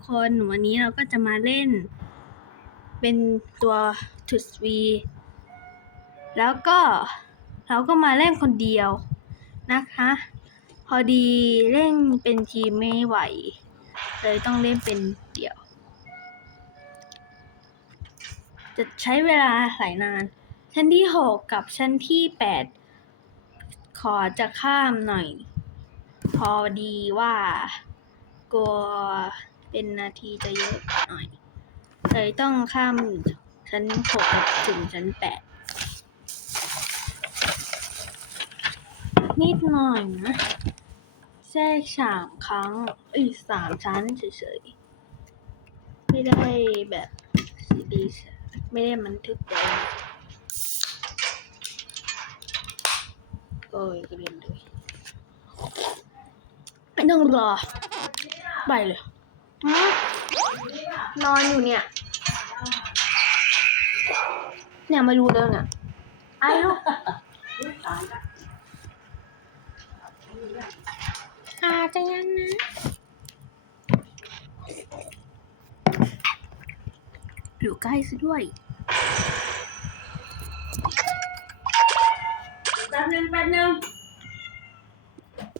กคนวันนี้เราก็จะมาเล่น เป็นตัวทุสวีแล้วก็เราก็มาเล่นคนเดียวนะคะ พอดีเล่นเป็นทีมไม่ไหว เลยต้องเล่นเป็นเดี่ยว จะใช้เวลาหลายนาน ชั้นที่หกกับชั้นที่แปดขอจะข้ามหน่อย พอดีว่ากลัว เป็นนาทีจะเยอะหน่อย เลยต้องข้ามชั้นหกถึงชั้นแปดนิดหน่อยนะแทรกสามครั้งอ้ยสามชั้นเฉยๆ ไม่ได้แบบซีรีไม่ได้บันทึกเลยโอ้ยกระเด็นเลยไม่ต้องรอ ไปเลย นอนอยู่เนี่ย เนี่ยมาดูเดินอะไอ้ลูกอาจจะยังนะอยู่ใกล้ซะด้วยแป๊บนึงแป๊บนึง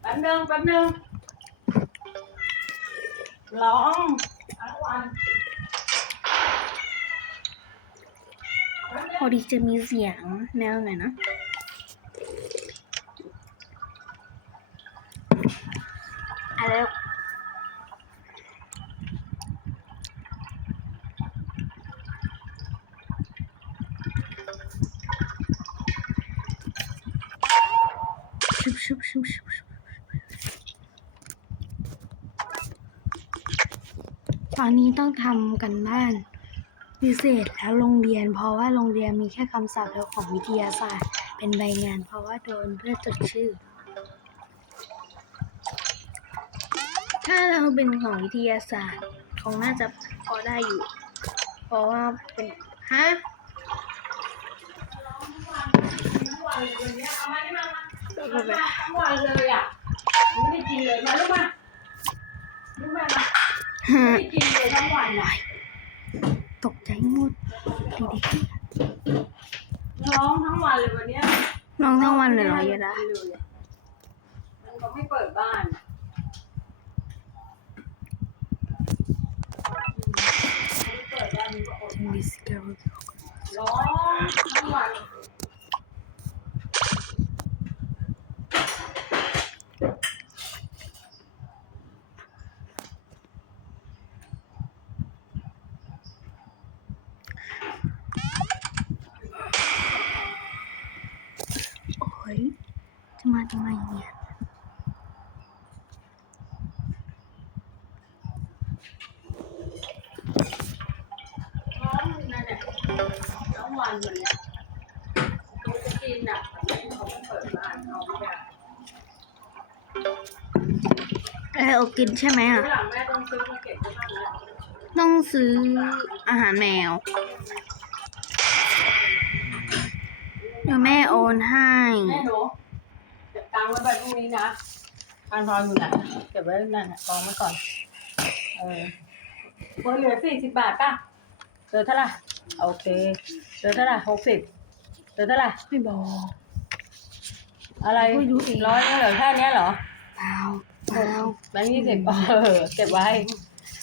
แป๊บนึงแป๊บนึง ร้องทั้งวันพอดีจะมีเสียงแนวหน่อยนะอะไรชุบชุบชุบชุบ ตอนนี้ต้องทำกันบ้านพิเศษแล้วโรงเรียน เพราะว่าโรงเรียนมีแค่คำศัพท์แล้วของวิทยาศาสตร์ เป็นใบงาน เพราะว่าโดนเพื่อจดชื่อ ถ้าเราเป็นของวิทยาศาสตร์คงน่าจะพอได้อยู่ เพราะว่าเป็นฮะทั้งวันเลยวันเนี้ยเอามานี่มามาแล้วก็แบบทั้งวันเลยอะไม่ได้กินเลยมาลูกมาลูกมา ไม่ได้กินเลยทั้งวันอะตกใจหมดเด็กร้องทั้งวันเลยวันเนี้ยๆน้องทั้งวันเลยเหรอเยอะนะมันก็ไม่เปิดบ้านไม่เปิดบ้านมันก็อดดิสคัฟร้องทั้งวัน โอ้ยจะมาทำไมเนี่ย ร้องนั่นแหละทั้งวันเลยเนี่ยตัวจะกินอะแต่เขาไม่เปิดบ้านเขาไม่ได้ ไอ้โอกินใช่ไหมอะ ต้องซื้ออาหารแมว เดี๋ยวแม่โอนให้ แม่หนูเก็บตังค์ไว้ใบพรุ่งนี้นะตังค์ทอนอยู่ไหนเก็บไว้นั่นน่ะกองไว้ก่อน เออเบอร์เหลือสี่สิบบาทป่ะเหลือเท่าไหร่โอเคเหลือเท่าไหร่หกสิบเหลือเท่าไหร่ไม่บอก อะไรไม่รู้เองร้อยเหลือแค่เนี้ยเหรอเปล่าเปล่าแบงค์ยี่สิบเออเก็บไว้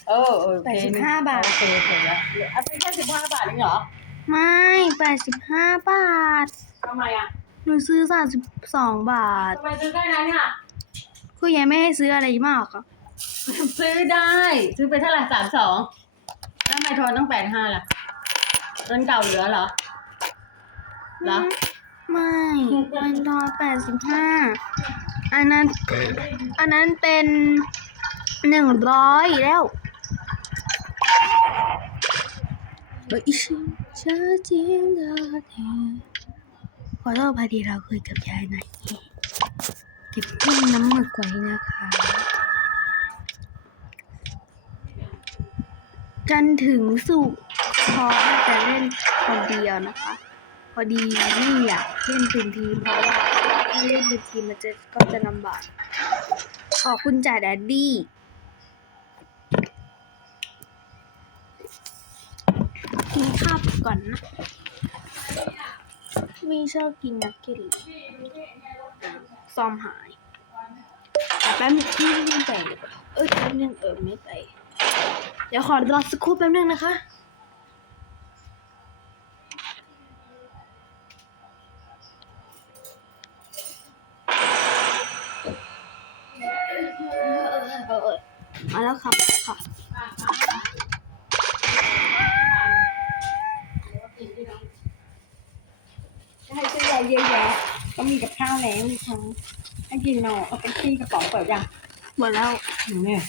เออโอเคแปดสิบห้าบาท โอเคเก็บแล้วเหลือเอาไปแค่สิบห้าบาทเองเหรอไม่แปดสิบห้าบาททำไมอะหนูซื้อสามสิบสองบาททำไมซื้อแค่นั้นอะคุณยายไม่ให้ซื้ออะไรมากอะซื้อได้ ซื้อไปเท่าไหร่สามสองแล้วทำไมทอนต้องแปดห้าล่ะเงินเก่าเหลือเหรอเหรอ ไม่เป็นดอแปดสิบห้าอันนั้น อันนั้นเป็นหนึ่งร้อยแล้วตัวอิชิชาจีนดาเทขอโทษพอดีเราคุยกับยายหน่อยเก็บกุ้งน้ำมึกไว้นะคะ จันถึงสุขขอจะเล่นคนเดียวนะคะ พอดีนี่อยากเล่นเป็นทีมเพราะว่าถ้าเล่นเป็นทีมมันจะก็จะลำบากขอบคุณจ่าแดดดี้กินข้าวก่อนนะมีชอบกินนักเก็ตซอมหายแป๊บนึงที่ไม่ไปเออแป๊บนึงเออไม่ไป เดี๋ยวขอรอสักครู่แป๊บนึงนะคะ ให้กินเนาะเอาเป็นที่กระป๋องเปิดยังหมดแล้วหนูเนี่ย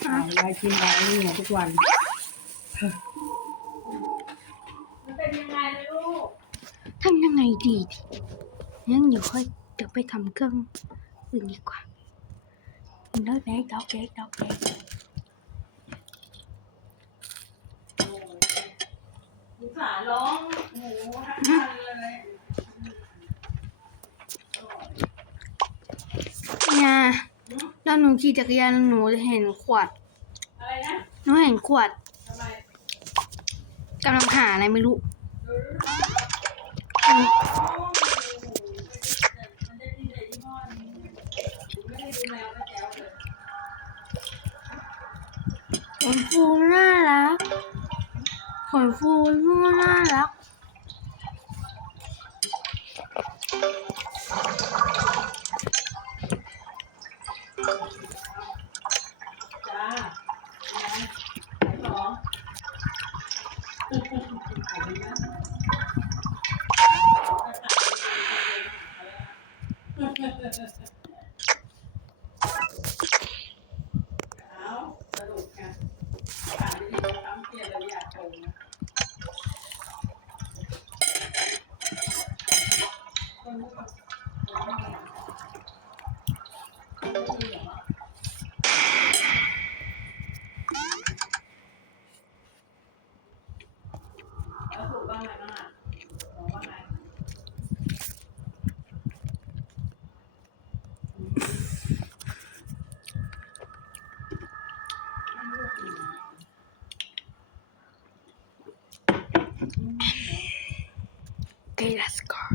เอาอะไรกินอะไรนี่เนี่ยทุกวัน มันเป็นยังไงเลยลูก ทำยังไงดียังเดี๋ยวค่อยเดี๋ยวไปทำเครื่องอื่นดีกว่าเลิกแดกดอกแดกดอกแดกอุตส่าห์ร้องโอ้โหทั้งวันเลย เนี่ยแล้วหนูขี่จักรยานหนูเห็นขวดอะไรนะหนูเห็นขวดทำไมกำลังหาอะไรไม่รู้โอ้โหมันจะกินแต่ยี่ห้อนี้ไม่ได้ดูแลป้าแจ๋วเลยขนฟูน่ารักขนฟูน่ารัก จ้าขายของเอาสรุปกันขายดีๆทั้งเพียรเลยอยากโกงนะคนรู้ป่ะคนไม่มีคนไม่มีเหรอ แล้วถูกบ้างไหมบ้างอะบอกว่าไง เกลั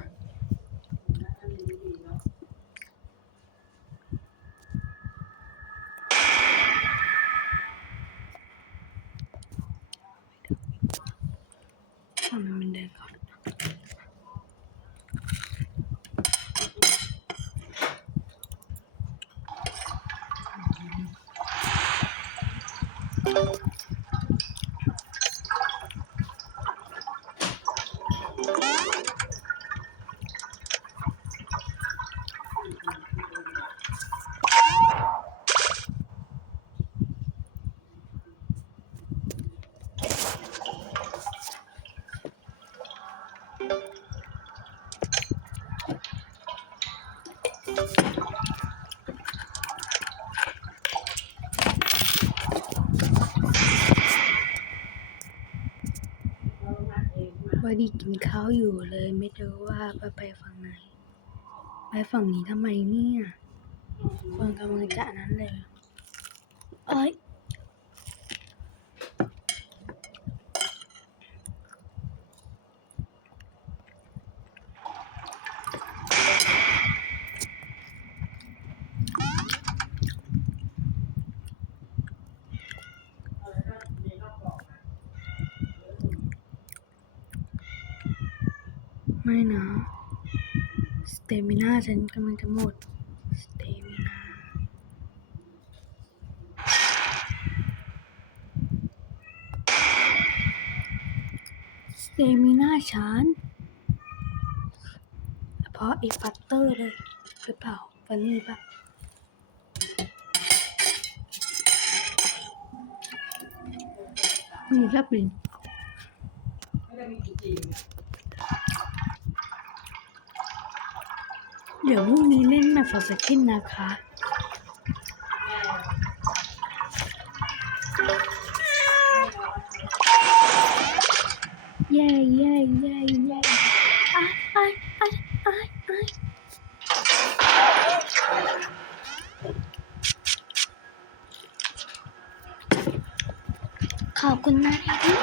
ว่าดีกินข้าวอยู่เลยไม่รู้ว่าไปไปฝั่งไหน ไปฝั่งนี้ทำไมเนี่ยคนกำลังจะนั้นเลย เอ้ย ไม่นะสเตมินาฉันกำลังจะหมดสเตมินาสเตมินาฉันเพราะไอ้ฟัตเตอร์เลยหรือเปล่าฟันนี่ปะมีรับบินไม่ได้มีจริงๆนะ เดี๋ยวพรุ่งนี้เล่นแมฟฟอร์สกินนะคะ เย้เย้เย้เย้อะอะอะอะอะขอบคุณนะที่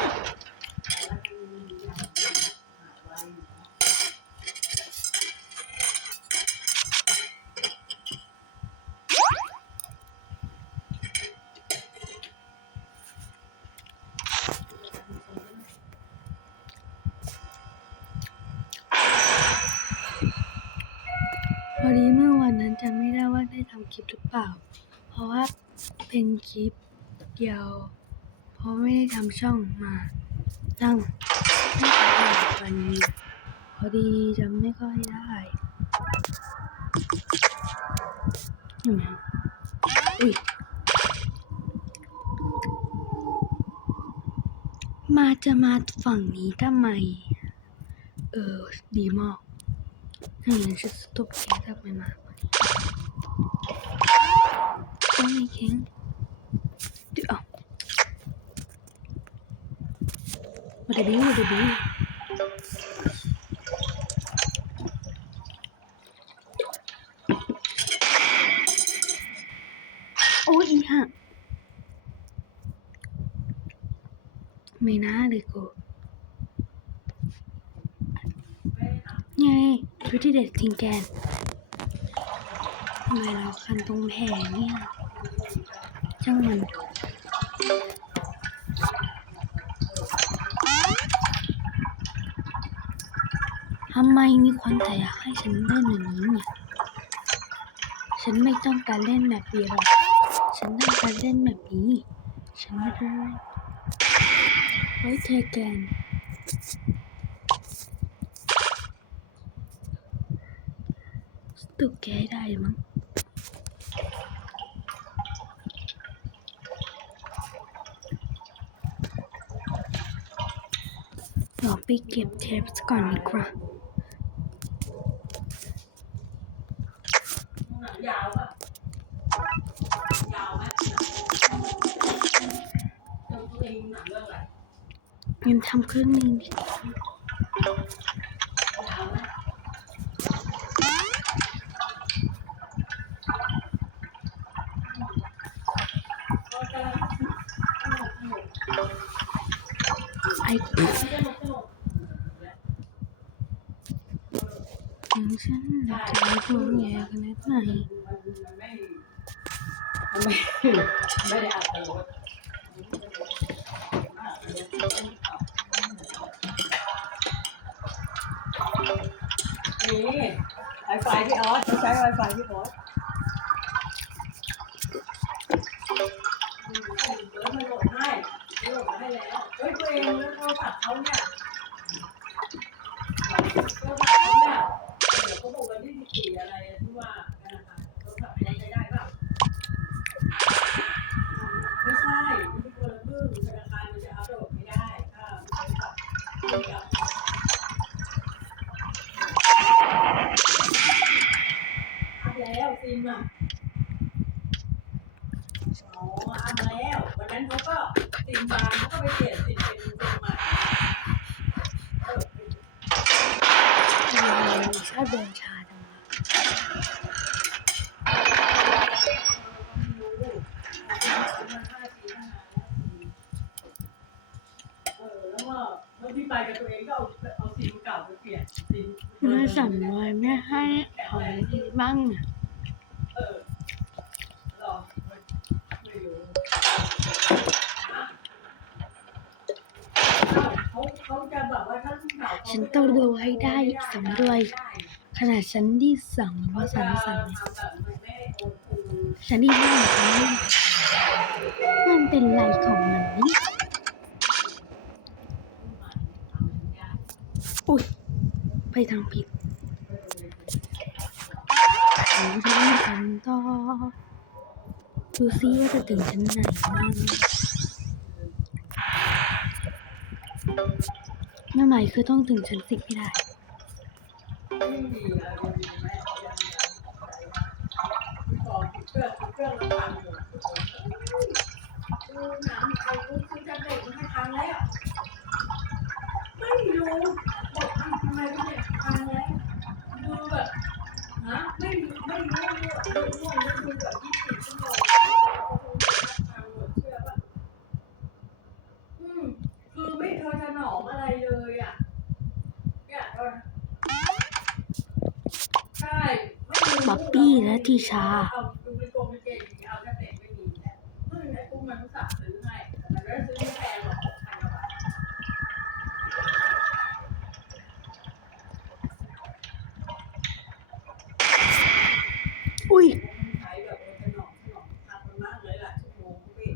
ปล่า เพราะว่าเป็นคลิปเดียว เพราะไม่ได้ทำช่องมาตั้งไม่ได้วันนี้พอดีจำไม่ค่อยได้อุ้ยมาจะมาฝั่งนี้ทำไม เออ ดีมากถ้าอย่างนั้นฉันสต็อปแค่ทำไมมา ต้องไม่แข็งเดี๋ยวมาเดี๋ยวมาเดี๋ยวโอ้ยอีหะไม่น่าเลยกูไงชุดที่เด็ดทิ้งแกนำไมเราคันตรงแผลเนี่ยช่างมันทำไมมีคนแต่อยากให้ฉันเล่นอย่างนี้เนี่ย ฉันไม่ต้องการเล่นแบบนี้หรอก ฉันต้องการเล่นแบบนี้ ฉันไม่ได้เล่นไว้เธอแกนตุกแกได้มั้งเรา ไปเก็บเทปก่อนดีกว่ายาวป่ะยาวไหมตัวเงหนังเรื่องอะไรยังทำครึ่งหนึงดิยาวไหมไอ้ของ ฉันอยากจะไว้ตัวแย่ขนาดไหนมันไม่ไม่ได้อาบน้ำนี่ไวไฟพี่ออสใช้ไวไฟพี่ออสเดี๋ยวมันโหลดให้โหลดมาให้แล้วเฮ้ยตัวเองแล้วโทรศัพท์เขาเนี่ยโทรศัพท์เขาเนี่ยเดี๋ยวเขาบอกวันที่สิบสี่อะไรที่ว่าธนาคารโทรศัพท์เขาใช้ได้เปล่า ไม่ใช่ไม่ใช่คนละครึ่งธนาคารมันจะอัพโหลดไม่ได้ถ้าไม่ใช่แบบไม่ได้อัพแล้วซิมอะอ๋ออัพแล้ววันนั้นเขาก็ซิมบางเขาก็ไปเปลี่ยนซิมเป็นซิมใหม่เออ ชอบเดินชาจัง วะไม่รู้มันห้าปีตั้งนานแล้วเออแล้วก็แล้วพี่ไปกับตัวเองก็เอาเอาซิมเก่าไปเปลี่ยนซิมมาสั่งไว้ไม่ให้ถอยบ้างอะเออหรอไม่ไม่รู้เขาเขาจะแบบว่าถ้าลูกสาวเขาฉันต้องดูให้ได้สำรวยข นาดฉันที่สั่งเขาว่าจะสั่งทำสั่งแบบไม่ได้นที่ห้าฉันไม่มันเป็นไรของมันนี่อุ้ยไปทางผิดดูที่ฉันต่อดูซิว่าจะถึงชั้นไหนบ้างเมื่อไหร่คือต้องถึงชั้นสิบให้ได้ไม่ไดูห นังใครรู้ซื้อจะเด็กมาให้ทำแล้ว นมากเลยล่ชั่วโมงก็เปลี่ย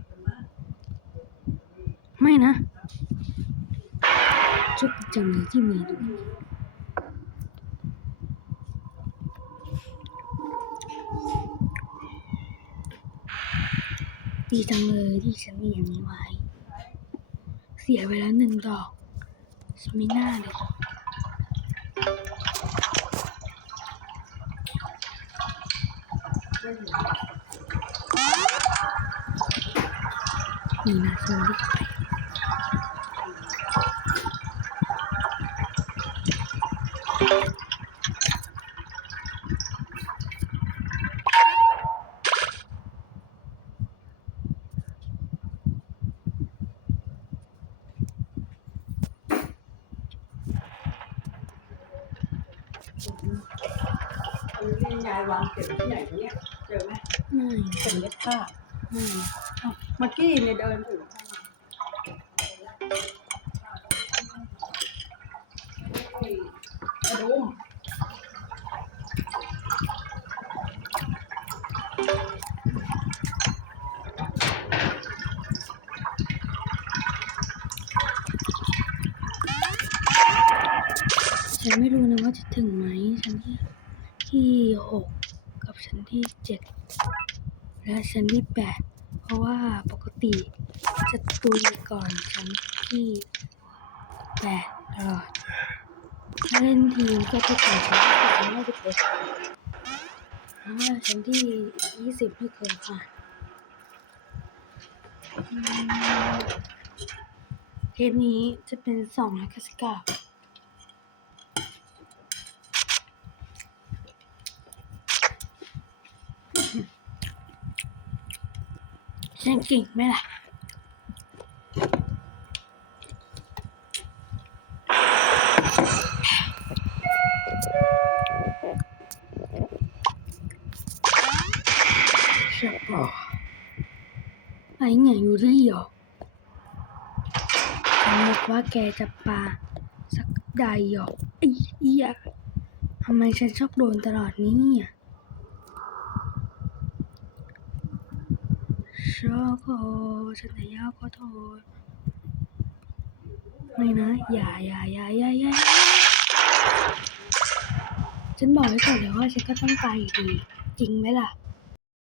ไม่นะชคดีจังเลยที่มีด้วย ดีจังเลยที่ฉันมีอย่างนี้ไว้ เสียไปแล้วหนึ่งดอกฉันไม่น่าเลยนี่นะฉันรีบไป อันนี้ยายวางเก็บที่ไหนวะเนี่ย เจอไหม ไม่ เป็นเล็บผ้า ไม่ อ้าว เมื่เนี่ยเดินอยู่กระดุมฉันไม่รู้นะว่าจะถึงไหมชั้นที่ที่หกกับชั้นที่เจ็ดและชั้นที่แปดเพราะว่าปกติจะตุยก่อนชั้นที่ แปดตลอดถ้าเล่นทีมก็จะถึงชั้นที่ไม่สิบเอ็ดเพราะว่าชั้นที่ยี่สิบไม่เคยผ่านอืมเทปนี้จะเป็นสองร้อยเก้าสิบเก้าฉันเก่งไหมล่ะ ชอบบอกไอ้ไงอยู่รี่หรอฉันนึกว่าแกจะปาสักใดหรอกไอ้เหี้ยทำไมฉันชอบโดนตลอดนี้อะชอบขอฉันแต่ยากขอโทษไม่นะ อย่าอย่าอย่าอย่าอย่าฉันบอกไว้ก่อนเลยว่าฉันก็ต้องไปอยู่ดี จริงไหมล่ะ